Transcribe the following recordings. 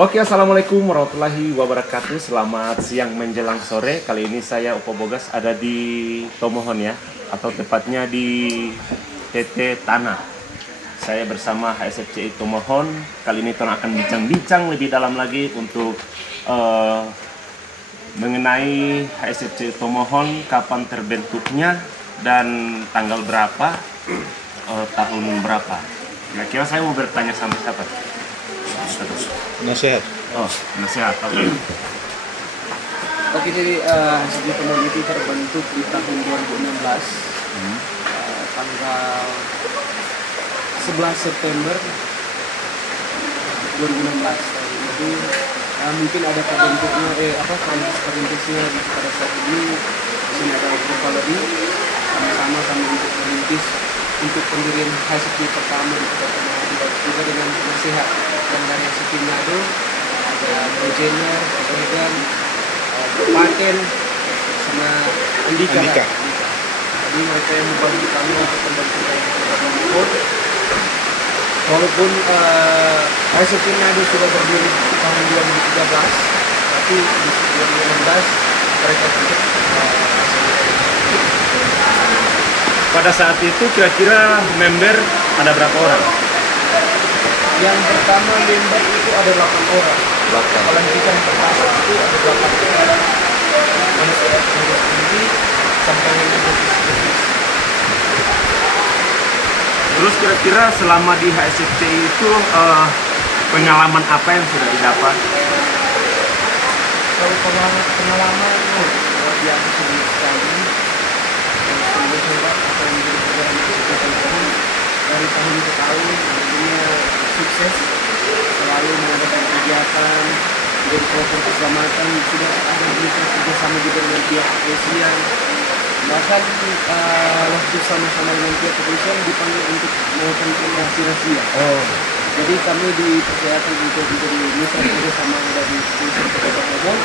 Oke, assalamualaikum warahmatullahi wabarakatuh. Selamat siang menjelang sore. Kali ini saya Upo Bogas ada di Tomohon ya, atau tepatnya di PT Tanah. Saya bersama HSFCI Tomohon. Kali ini kita akan bincang-bincang lebih dalam lagi untuk mengenai HSFCI Tomohon, kapan terbentuknya dan tanggal berapa, tahun berapa. Kira-kira saya mau bertanya sama siapa? Nasihat. Oh, nasihat. Oke. Oke, jadi HSFCI Tomohon itu terbentuk di tahun 2016, tanggal 11 September 2016. Jadi mungkin ada terbentuknya perintisnya pada saat ini. Di sini ada Bapak Lodi, sama-sama kami untuk merintis untuk pendirian HSFCI pertama di Kota Tomohon, juga dengan nasihat dan dari HSFCI Manado ada Bro Jenner, Regan, Paten, sama Andika. Jadi mereka yang membantu kami untuk pembentukan Tomohon. Walaupun HSFCI Manado sudah berdiri tahun 2013, tapi di 2016 mereka tutup. Pada saat itu kira-kira member ada berapa orang? Yang pertama member itu ada 8 orang. Kalau kita yang pertama itu ada 8 orang. Manusia sendiri sampai dengan bisnis. Terus kira-kira selama di HSFCI itu pengalaman apa yang sudah didapat? Kalau pengalaman luar biasa sedikit sekali. Yang hebat apa yang menjadi pelajaran HSFCI Tomohon dari tahun ke tahun tentunya sukses, selalu mengadakan kegiatan menjadi kelompok keselamatan, sudah ada kerjasama juga dengan pihak kepolisian. Bahkan waktu sama-sama dengan pihak kepolisian dipanggil untuk melakukan rahasia. Jadi kami dipercayakan untuk menjadi mitra kerjasama dari kepolisian Kota Tomohon.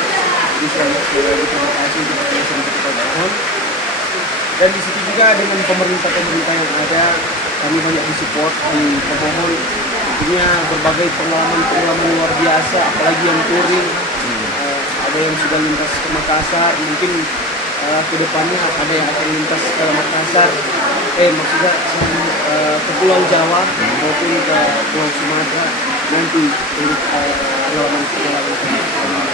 Jadi selamat sekali lagi terima kasih untuk kepolisian Kota Tomohon. Dan di situ juga dengan pemerintah yang ada, kami banyak disupport di Tomohon. Tentunya berbagai pengalaman luar biasa, apalagi yang touring. Ada yang sudah lintas ke Makassar, mungkin ke depannya ada yang akan lintas ke Makassar, maksudnya ke Pulau Jawa maupun ke Pulau Sumatera nanti untuk pengalaman.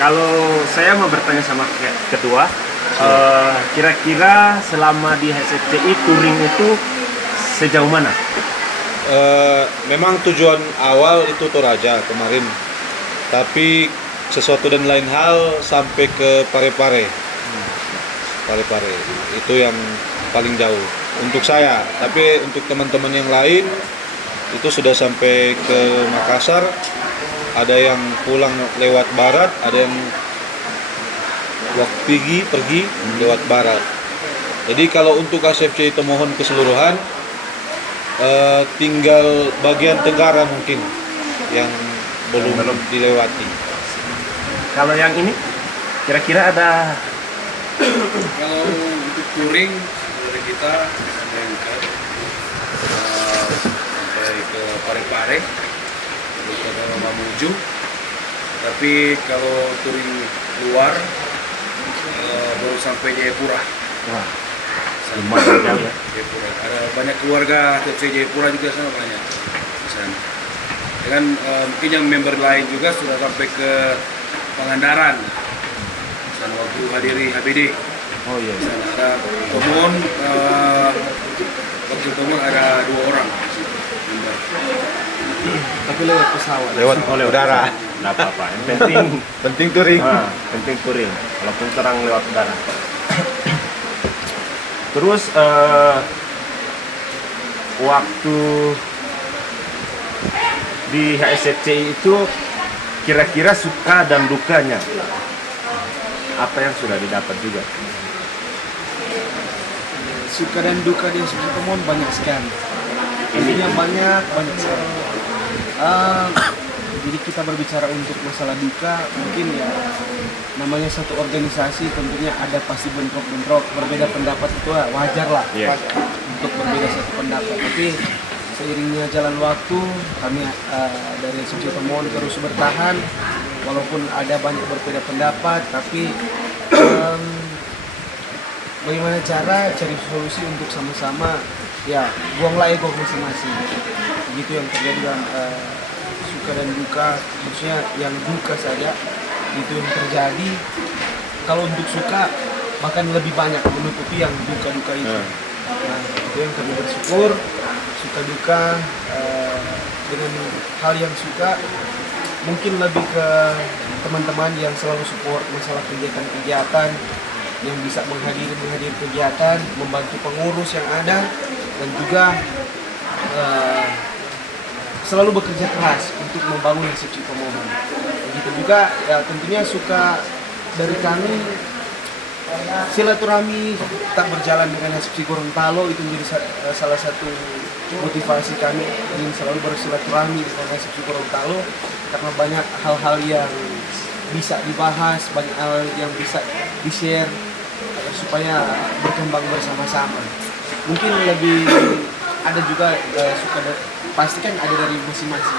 Kalau saya mau bertanya sama kedua, kira-kira selama di HSFCI touring itu sejauh mana? Memang tujuan awal itu Toraja kemarin, tapi sesuatu dan lain hal sampai ke Parepare. Parepare itu yang paling jauh untuk saya, tapi untuk teman-teman yang lain itu sudah sampai ke Makassar, ada yang pulang lewat barat, ada yang pergi lewat barat. Jadi kalau untuk HSFCI Tomohon keseluruhan tinggal bagian tenggara mungkin yang belum dilewati. Kalau yang ini kira-kira ada Kalau untuk touring dari kita berangkat sampai ke Parepare, lalu ke Mamuju. Tapi kalau touring luar baru sampai Jayapura. wah, lumayan jauh ya. Jayapura. Ada banyak keluarga HSFCI Jayapura juga sana banyak di sana. Dengan mungkin yang member lain juga sudah sampai ke Pangandaran. Sana waktu hadiri HBD. Oh iya. Sana ada Tomohon, waktu Tomohon ada 2 orang member. Tapi lewat pesawat. Lewat udara. Nggak apa-apa. Yang penting Penting touring. penting touring. Walaupun terang lewat udara. Terus waktu di HSFCI itu kira-kira suka dan dukanya apa yang sudah didapat juga? Suka dan duka di HSFCI Tomohon banyak sekali. Intinya banyak sekali. Jadi kita berbicara untuk masalah duka, mungkin ya namanya satu organisasi tentunya ada pasti bentrok, berbeda pendapat itu wajar lah. Yeah. Untuk berbeda satu pendapat. Tapi seiringnya jalan waktu kami dari SFC Tomohon terus bertahan walaupun ada banyak berbeda pendapat, tapi bagaimana cara cari solusi untuk sama-sama ya buanglah ego masing-masing. Begitu yang terjadi dalam suka dan duka, maksudnya yang duka saja itu yang terjadi. Kalau untuk suka bahkan lebih banyak menutupi yang duka-duka itu. Nah, itu yang kami bersyukur, suka duka dengan hal yang suka mungkin lebih ke teman-teman yang selalu support masalah kegiatan-kegiatan, yang bisa menghadiri kegiatan, membantu pengurus yang ada, dan juga selalu bekerja keras untuk membangun SFC Tomohon. Begitu juga ya tentunya suka dari kami silaturahmi tak berjalan dengan SFC Gorontalo itu menjadi salah satu motivasi kami ingin selalu bersilaturahmi dengan SFC Gorontalo karena banyak hal-hal yang bisa dibahas, banyak hal yang bisa di-share supaya berkembang bersama-sama. Mungkin lebih ada juga suka pasti kan ada dari masing-masing.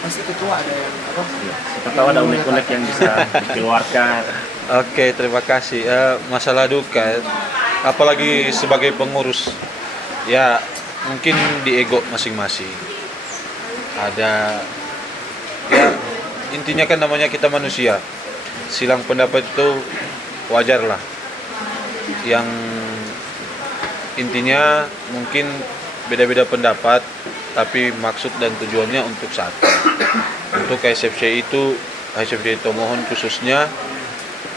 Pasti ketua ada yang apa? Kita tahu ada unek-unek yang bisa dikeluarkan. Oke, terima kasih. Masalah duka, apalagi sebagai pengurus, ya mungkin di ego masing-masing. Ada, ya intinya kan namanya kita manusia. Silang pendapat itu wajar lah. Yang intinya mungkin beda-beda pendapat, tapi maksud dan tujuannya untuk satu. Untuk SFC itu, SFC Tomohon khususnya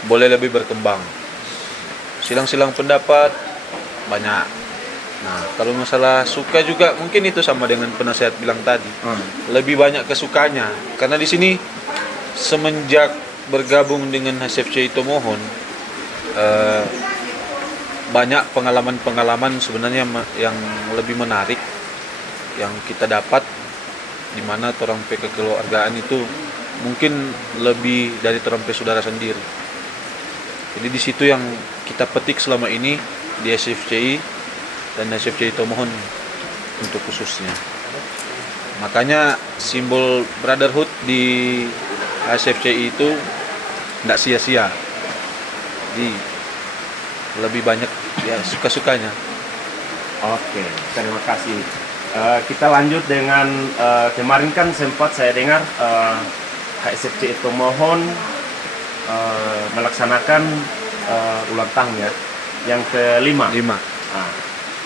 boleh lebih berkembang. Silang-silang pendapat banyak. Nah, kalau masalah suka juga mungkin itu sama dengan penasehat bilang tadi. Lebih banyak kesukanya karena di sini semenjak bergabung dengan SFC Tomohon banyak pengalaman-pengalaman sebenarnya yang lebih menarik yang kita dapat, di mana orang kekeluargaan itu mungkin lebih dari orang saudara sendiri. Jadi di situ yang kita petik selama ini di SFCI dan SFCI Tomohon untuk khususnya. Makanya simbol brotherhood di SFCI itu tidak sia-sia. Jadi lebih banyak ya suka-sukanya. Oke, terima kasih. Kita lanjut dengan kemarin kan sempat saya dengar SFCI Tomohon melaksanakan ulang tahun ya, yang ke-5. Nah,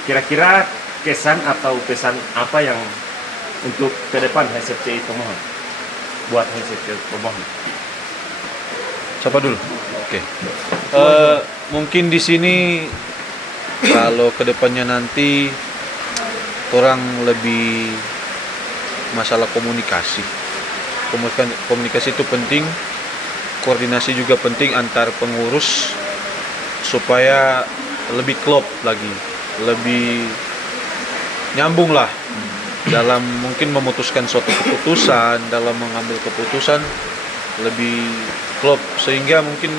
kira-kira kesan atau pesan apa yang untuk ke depan SFCI Tomohon? Buat SFCI Tomohon. Siapa dulu? Oke. Mungkin di sini kalau kedepannya nanti orang lebih masalah komunikasi. Komunikasi itu penting, koordinasi juga penting antar pengurus supaya lebih klop lagi, lebih nyambung lah dalam mungkin memutuskan suatu keputusan, dalam mengambil keputusan lebih klop, sehingga mungkin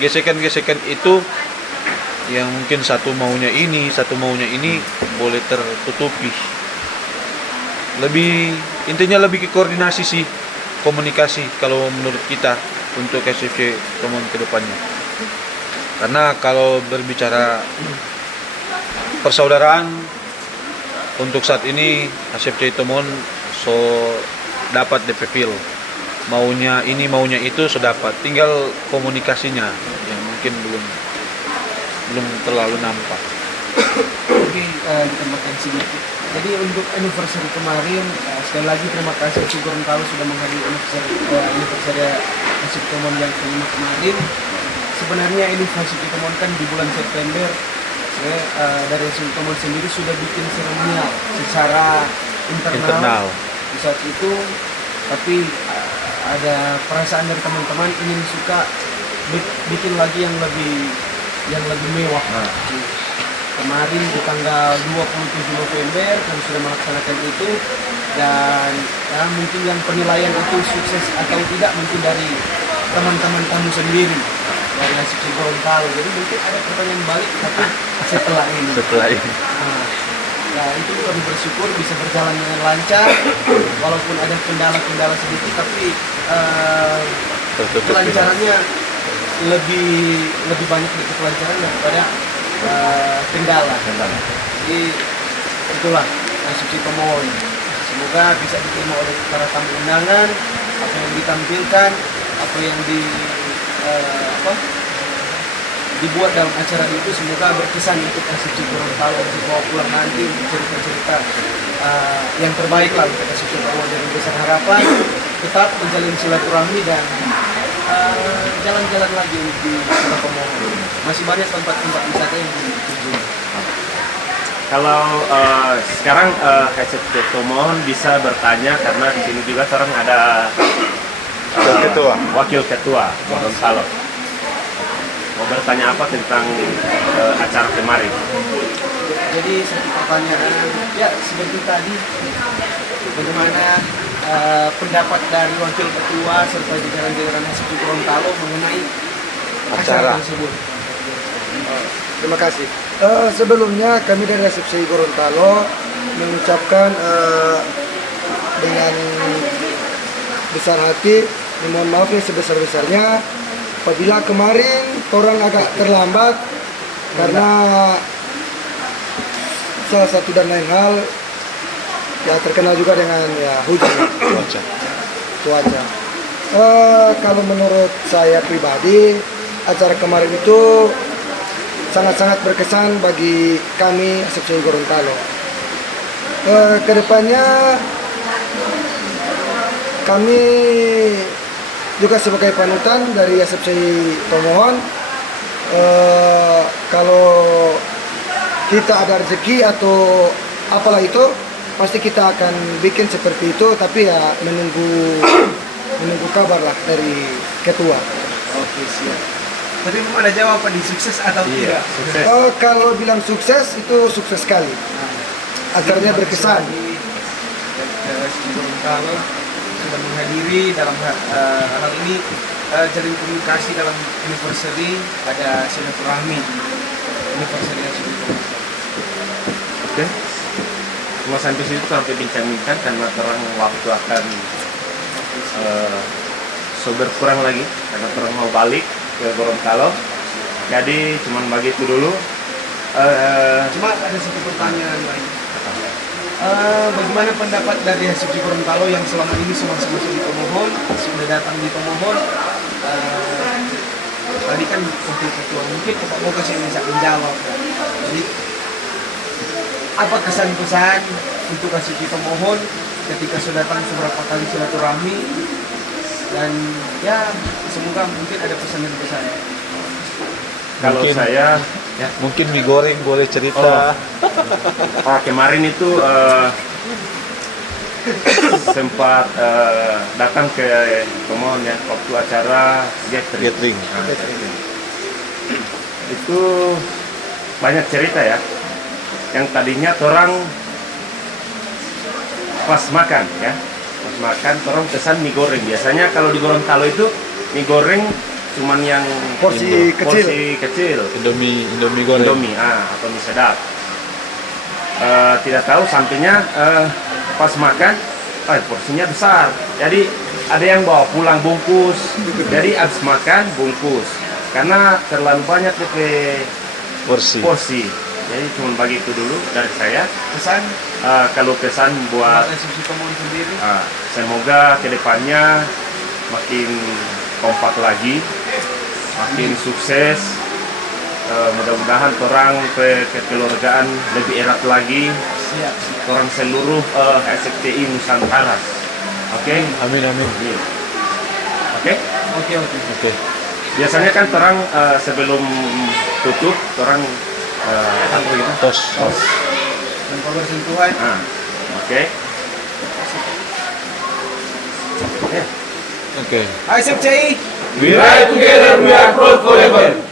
gesekan-gesekan itu yang mungkin satu maunya ini boleh tertutupi. Intinya lebih ke koordinasi sih, komunikasi kalau menurut kita untuk SFC Tomohon ke depannya. Karena kalau berbicara persaudaraan untuk saat ini SFC Tomohon dapat DP feel. Maunya ini maunya itu sudah dapat, tinggal komunikasinya yang mungkin belum terlalu nampak. Oke, ditambahkan sedikit. Jadi untuk anniversary kemarin, sekali lagi terima kasih SFC Gorontalo sudah menghadiri anniversary SFC Tomohon yang ke-5 kemarin. Sebenarnya anniversary Tomohon kan di bulan September. Saya dari SFC Tomohon sendiri sudah bikin seremonial secara internal di saat itu, tapi ada perasaan dari teman-teman ingin suka bikin lagi yang lebih mewah. Kemarin di tanggal 27 November kami sudah melaksanakan itu, dan ya, mungkin yang penilaian itu sukses atau tidak mungkin dari teman-teman kamu sendiri dari SFC Gorontalo. Jadi mungkin ada pertanyaan balik tapi setelah ini. Setelah ini. Nah, Nah itu kami bersyukur bisa berjalan dengan lancar, walaupun ada kendala-kendala sedikit, tapi Tertutup dengan kelancarannya lebih banyak di kelancaran daripada kendala. Jadi itulah instruksi pemohon. Semoga bisa diterima oleh para tamu undangan, apa yang ditampilkan, apa yang dibuat dalam acara itu, semoga berkesan untuk SFC Gorontalo dibawa pulang nanti untuk cerita-cerita yang terbaik lah untuk SFC Gorontalo dari Besar Harapan. Tetap menjalin silaturahmi dan jalan-jalan lagi di Kota Pemohon. Masih banyak tempat-tempat wisata yang dikunjungi. Kalau sekarang SFC Tomohon bisa bertanya karena di sini juga sekarang ada wakil ketua Gorontalo. Mau bertanya apa tentang acara kemarin? Jadi satu pertanyaan, ya seperti tadi, bagaimana pendapat dari wakil ketua serta jajaran-jajaran SFC Gorontalo mengenai acara tersebut? Terima kasih. Sebelumnya kami dari SFC Gorontalo mengucapkan dengan besar hati, mohon maaf yang sebesar-besarnya apabila kemarin orang agak terlambat karena salah satu dan lain hal ya terkenal juga dengan hujan cuaca. Kalau menurut saya pribadi acara kemarin itu sangat-sangat berkesan bagi kami SFC Gorontalo. Kedepannya kami juga sebagai panutan dari SFC Tomohon, kalau kita ada rezeki atau apalah itu pasti kita akan bikin seperti itu, tapi ya menunggu kabar lah dari ketua. Oke, siap. Tapi belum ada jawaban di sukses atau tidak. Sukses. Kalau bilang sukses itu sukses sekali. Acaranya berkesan. SFC Gorontalo sudah menghadiri dalam hal ini jalin komunikasi dalam anniversary, ada silaturahmi anniversary SFC Gorontalo. Oke. Cuma sampai situ sampai bincang-bincang karena terang waktu akan berkurang lagi karena terang mau balik ke Gorontalo. Jadi cuman bagi itu dulu. Cuma ada satu pertanyaan lagi. Bagaimana pendapat dari SFC Gorontalo yang selama ini sama-sama di Tomohon, sudah datang di Tomohon? Tadi kan wakil ketua, mungkin Pak Bogas yang bisa menjawab. Jadi apa kesan-pesan untuk SFC Tomohon ketika sudah datang beberapa kali silaturahmi, dan ya semoga mungkin ada pesan dan pesan. Kalau Mungkin- saya Mungkin mie goreng boleh cerita. kemarin itu sempat datang ke Tomohon ya waktu acara gathering. Gathering. Itu banyak cerita ya. Yang tadinya orang pas makan ya, orang pesan mie goreng. Biasanya kalau di Gorontalo itu mie goreng cuman yang Porsi kecil. Indomie goreng. Indomie atau mie sedap. Tidak tahu sampainya pas makan porsinya besar. Jadi ada yang bawa pulang bungkus. Jadi habis makan bungkus karena terlalu banyak DP porsi. Jadi cuma bagi itu dulu dari saya. Pesan Kalau pesan buat SFC Tomohon sendiri? semoga kedepannya makin kompak lagi, makin sukses. Mudah-mudahan orang kekeluargaan lebih erat lagi, Siap. orang seluruh SFTI Nusantara. Oke? Amin. Oke? Oke. Biasanya kan orang sebelum tutup orang apa gitu? Tos. Tanpa bersentuhan. Oke. Oke. SFCI. We ride together, we are proud forever.